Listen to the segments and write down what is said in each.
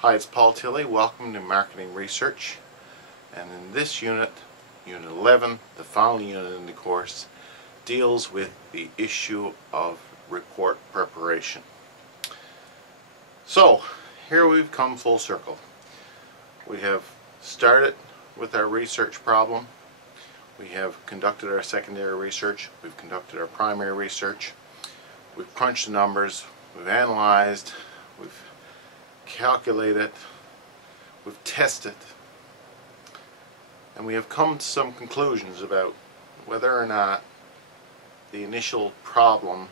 Hi, it's Paul Tilley. Welcome to Marketing Research. And in this unit, Unit 11, the final unit in the course, deals with the issue of report preparation. So, here we've come full circle. We have started with our research problem. We have conducted our secondary research. We've conducted our primary research. We've crunched the numbers. We've analyzed. We've calculated. We've tested. And we have come to some conclusions about whether or not the initial problem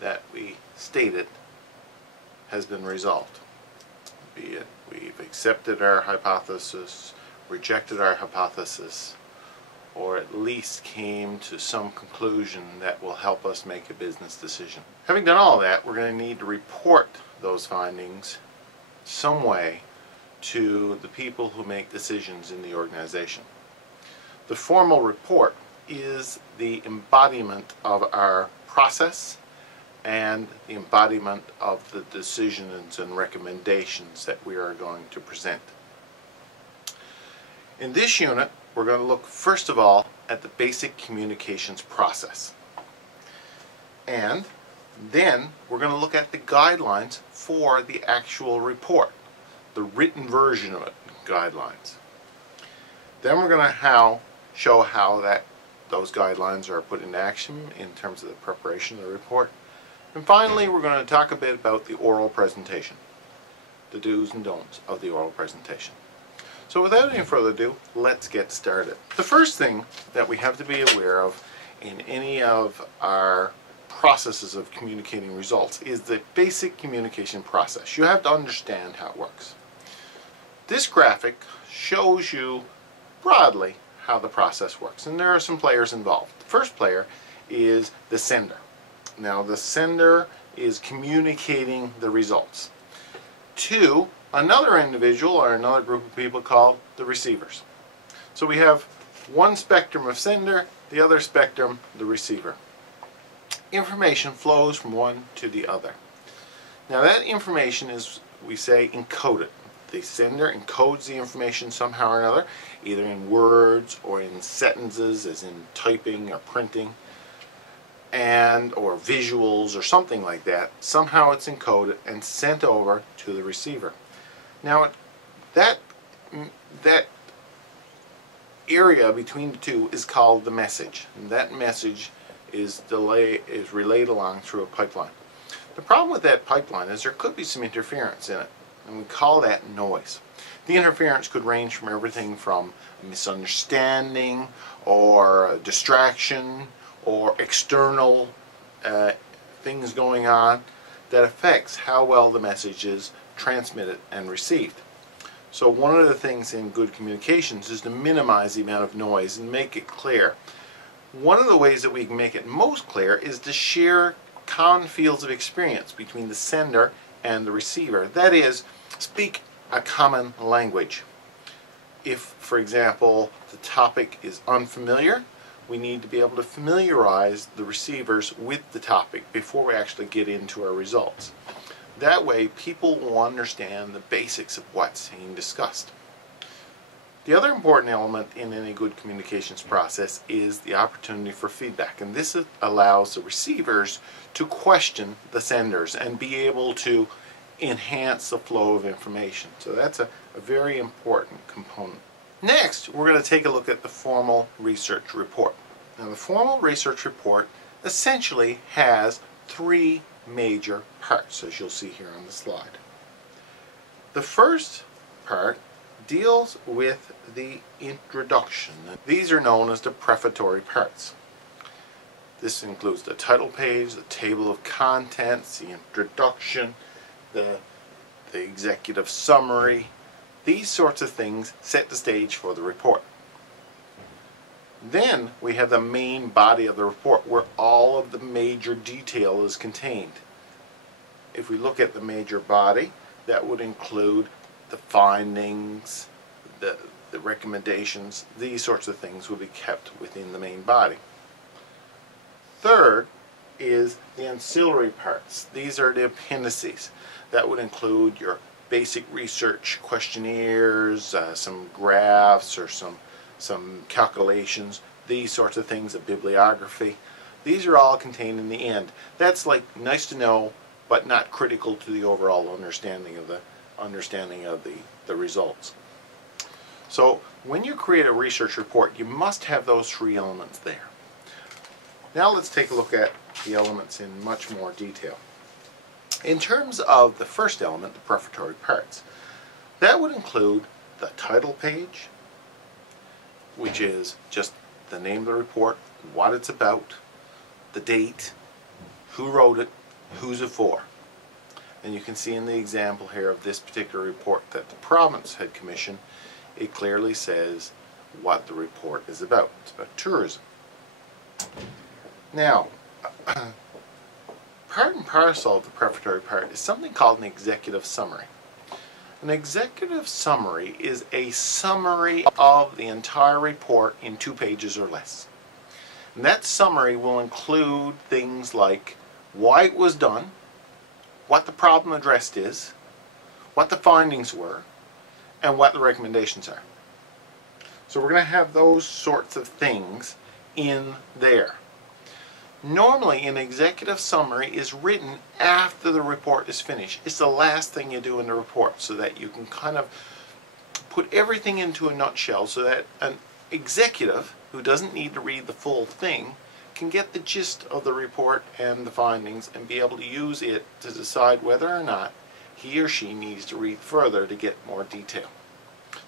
that we stated has been resolved. Be it we've accepted our hypothesis, rejected our hypothesis, or at least came to some conclusion that will help us make a business decision. Having done all that, we're going to need to report those findings some way to the people who make decisions in the organization. The formal report is the embodiment of our process and the embodiment of the decisions and recommendations that we are going to present. In this unit, we're going to look first of all at the basic communications process. And then we're going to look at the guidelines for the actual report, the written version of it, guidelines. Then we're going to show how those guidelines are put into action in terms of the preparation of the report. And finally, we're going to talk a bit about the oral presentation, the do's and don'ts of the oral presentation. So without any further ado, let's get started. The first thing that we have to be aware of in any of our processes of communicating results is the basic communication process. You have to understand how it works. This graphic shows you broadly how the process works, and there are some players involved. The first player is the sender. Now the sender is communicating the results to another individual or another group of people called the receivers. So we have one spectrum of sender, the other spectrum the receiver. Information flows from one to the other. Now that information is, we say, encoded. The sender encodes the information somehow or another, either in words or in sentences, as in typing or printing, or visuals or something like that. Somehow it's encoded and sent over to the receiver. Now that area between the two is called the message, and that message is relayed along through a pipeline. The problem with that pipeline is there could be some interference in it, and we call that noise. The interference could range from everything from a misunderstanding or a distraction or external things going on that affects how well the message is transmitted and received. So one of the things in good communications is to minimize the amount of noise and make it clear. One of the ways that we can make it most clear is to share common fields of experience between the sender and the receiver. That is, speak a common language. If, for example, the topic is unfamiliar, we need to be able to familiarize the receivers with the topic before we actually get into our results. That way, people will understand the basics of what's being discussed. The other important element in any good communications process is the opportunity for feedback, and this allows the receivers to question the senders and be able to enhance the flow of information. So that's a very important component. Next, we're going to take a look at the formal research report. Now, the formal research report essentially has three major parts, as you'll see here on the slide. The first part deals with the introduction. These are known as the prefatory parts. This includes the title page, the table of contents, the introduction, the executive summary. These sorts of things set the stage for the report. Then we have the main body of the report where all of the major detail is contained. If we look at the major body, that would include the findings, the recommendations. These sorts of things will be kept within the main body. Third is the ancillary parts. These are the appendices. That would include your basic research questionnaires, some graphs, or some calculations, these sorts of things, a bibliography. These are all contained in the end. That's like nice to know, but not critical to the overall understanding of the results. So when you create a research report, you must have those three elements there. Now let's take a look at the elements in much more detail. In terms of the first element, the prefatory parts, that would include the title page, which is just the name of the report, what it's about, the date, who wrote it, who's it for. And you can see in the example here of this particular report that the province had commissioned, it clearly says what the report is about. It's about tourism. Now, part and parcel of the prefatory part is something called an executive summary. An executive summary is a summary of the entire report in 2 pages or less. And that summary will include things like why it was done, what the problem addressed is, what the findings were, and what the recommendations are. So we're going to have those sorts of things in there. Normally, an executive summary is written after the report is finished. It's the last thing you do in the report, so that you can kind of put everything into a nutshell, so that an executive who doesn't need to read the full thing can get the gist of the report and the findings and be able to use it to decide whether or not he or she needs to read further to get more detail.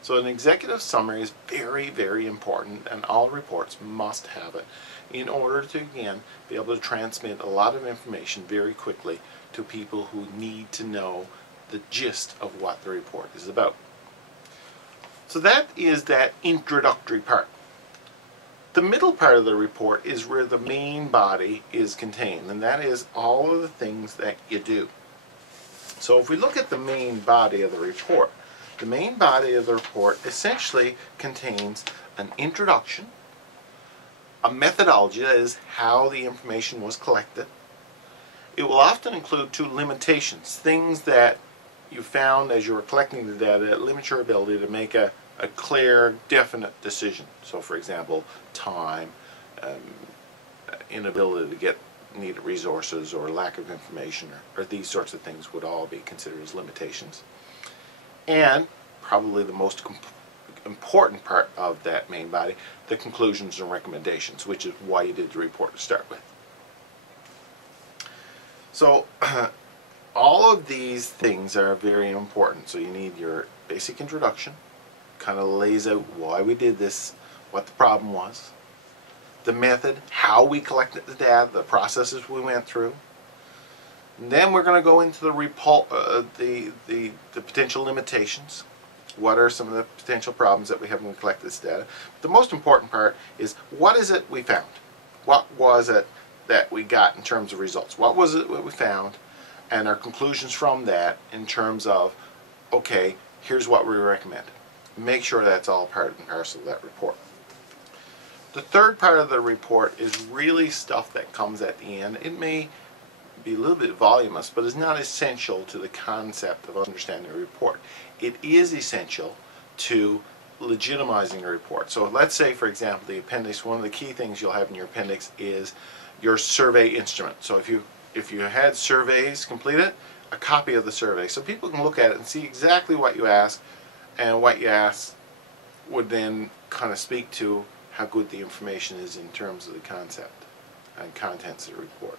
So an executive summary is very, very important, and all reports must have it in order to, again, be able to transmit a lot of information very quickly to people who need to know the gist of what the report is about. So that is that introductory part. The middle part of the report is where the main body is contained, and that is all of the things that you do. So if we look at the main body of the report, the main body of the report essentially contains an introduction, a methodology, that is how the information was collected. It will often include 2 limitations, things that you found as you were collecting the data that limit your ability to make a clear, definite decision. So for example, time, inability to get needed resources, or lack of information, or these sorts of things would all be considered as limitations. And probably the most important part of that main body, the conclusions and recommendations, which is why you did the report to start with. So all of these things are very important. So you need your basic introduction, kind of lays out why we did this, what the problem was, the method, how we collected the data, the processes we went through. And then we're going to go into the potential limitations. What are some of the potential problems that we have when we collect this data? But the most important part is, what is it we found? What was it that we got in terms of results? What was it that we found? And our conclusions from that in terms of, okay, here's what we recommend. Make sure that's all part and parcel of that report. The third part of the report is really stuff that comes at the end. It may be a little bit voluminous, but is not essential to the concept of understanding a report. It is essential to legitimizing a report. So let's say, for example, the appendix, one of the key things you'll have in your appendix is your survey instrument. So if you had surveys completed, a copy of the survey, so people can look at it and see exactly what you asked, and what you asked would then kind of speak to how good the information is in terms of the concept and contents of the report.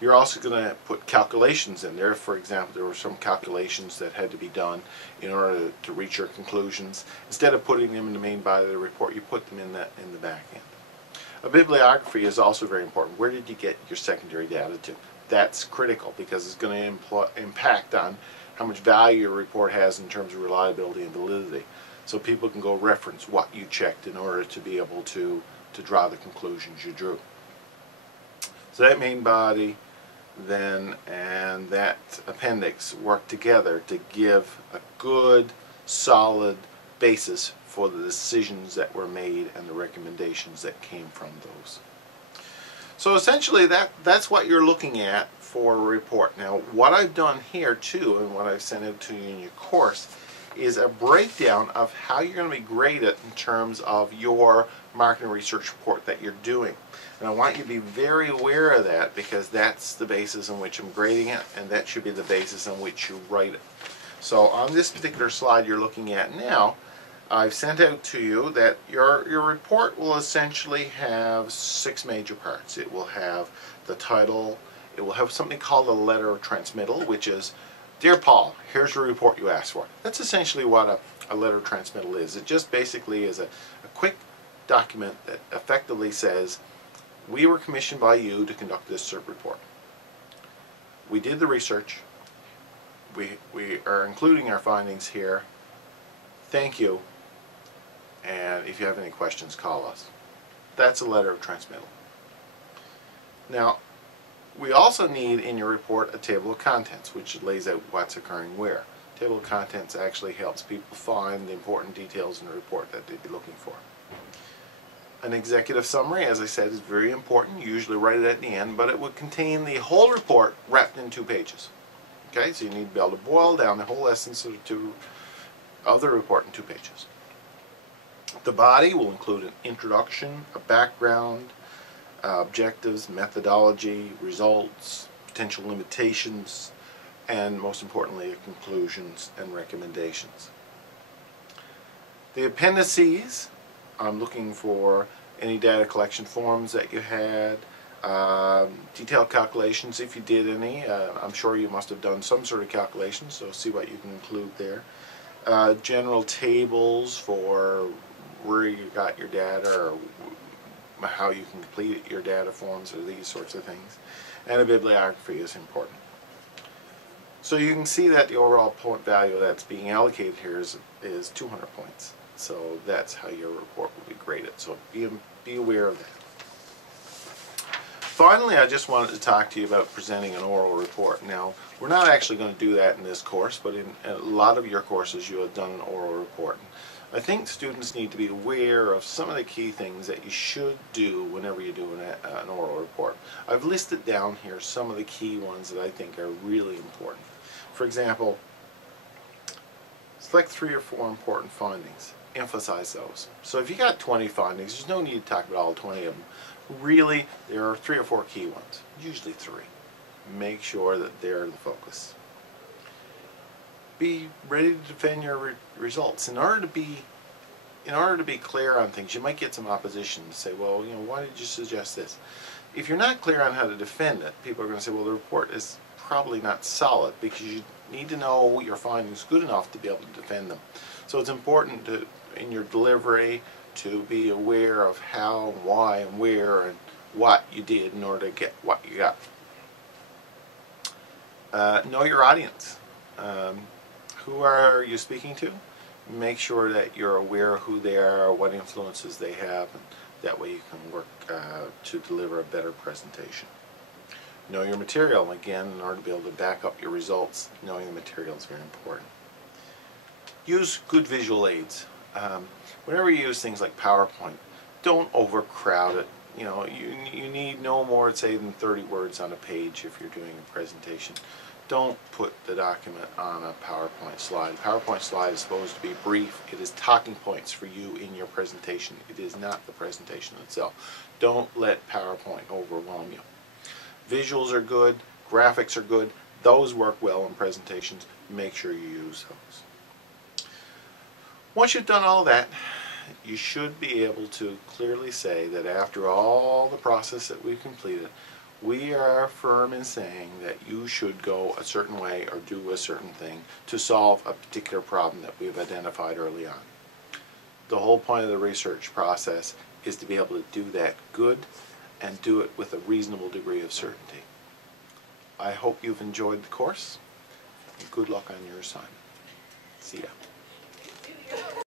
You're also going to put calculations in there. For example, there were some calculations that had to be done in order to reach your conclusions. Instead of putting them in the main body of the report, you put them in the back end. A bibliography is also very important. Where did you get your secondary data to? That's critical, because it's going to impact on how much value your report has in terms of reliability and validity. So people can go reference what you checked in order to be able to draw the conclusions you drew. So that main body then and that appendix work together to give a good, solid basis for the decisions that were made and the recommendations that came from those. So essentially that's what you're looking at for a report. Now what I've done here too, and what I've sent out to you in your course, is a breakdown of how you're going to be graded in terms of your marketing research report that you're doing. And I want you to be very aware of that, because that's the basis on which I'm grading it, and that should be the basis on which you write it. So on this particular slide you're looking at now, I've sent out to you that your report will essentially have 6 major parts. It will have the title, it will have something called a letter of transmittal, which is, Dear Paul, here's your report you asked for. That's essentially what a letter of transmittal is. It just basically is a quick document that effectively says, we were commissioned by you to conduct this report. We did the research. We are including our findings here. Thank you. And if you have any questions, call us. That's a letter of transmittal. Now, we also need in your report a table of contents, which lays out what's occurring where. Table of contents actually helps people find the important details in the report that they'd be looking for. An executive summary, as I said, is very important. You usually write it at the end, but it would contain the whole report wrapped in 2 pages. Okay, so you need to be able to boil down the whole essence of the report in 2 pages. The body will include an introduction, a background, objectives, methodology, results, potential limitations, and most importantly, conclusions and recommendations. The appendices, I'm looking for any data collection forms that you had, detailed calculations if you did any. I'm sure you must have done some sort of calculations, so see what you can include there. General tables for where you got your data, or how you can complete your data forms, or these sorts of things. And a bibliography is important. So you can see that the overall point value that's being allocated here is 200 points. So that's how your report will be graded. So be aware of that. Finally, I just wanted to talk to you about presenting an oral report. Now, we're not actually going to do that in this course, but in a lot of your courses you have done an oral report. I think students need to be aware of some of the key things that you should do whenever you do an oral report. I've listed down here some of the key ones that I think are really important. For example, select 3 or 4 important findings. Emphasize those. So if you got 20 findings, there's no need to talk about all 20 of them. Really, there are 3 or 4 key ones, usually 3. Make sure that they're the focus. Be ready to defend your results. In order to be clear on things, you might get some opposition to say, well, why did you suggest this? If you're not clear on how to defend it, people are going to say, well, the report is probably not solid, because you need to know your findings good enough to be able to defend them. So it's important to, in your delivery, to be aware of how, why, and where, and what you did in order to get what you got. Know your audience. Who are you speaking to? Make sure that you're aware of who they are, what influences they have, and that way you can work to deliver a better presentation. Know your material. Again, in order to be able to back up your results, knowing the material is very important. Use good visual aids. Whenever you use things like PowerPoint, don't overcrowd it. You need no more, say, than 30 words on a page if you're doing a presentation. Don't put the document on a PowerPoint slide. A PowerPoint slide is supposed to be brief. It is talking points for you in your presentation. It is not the presentation itself. Don't let PowerPoint overwhelm you. Visuals are good. Graphics are good. Those work well in presentations. Make sure you use those. Once you've done all that, you should be able to clearly say that after all the process that we've completed, we are firm in saying that you should go a certain way or do a certain thing to solve a particular problem that we've identified early on. The whole point of the research process is to be able to do that good and do it with a reasonable degree of certainty. I hope you've enjoyed the course, and good luck on your assignment. See ya.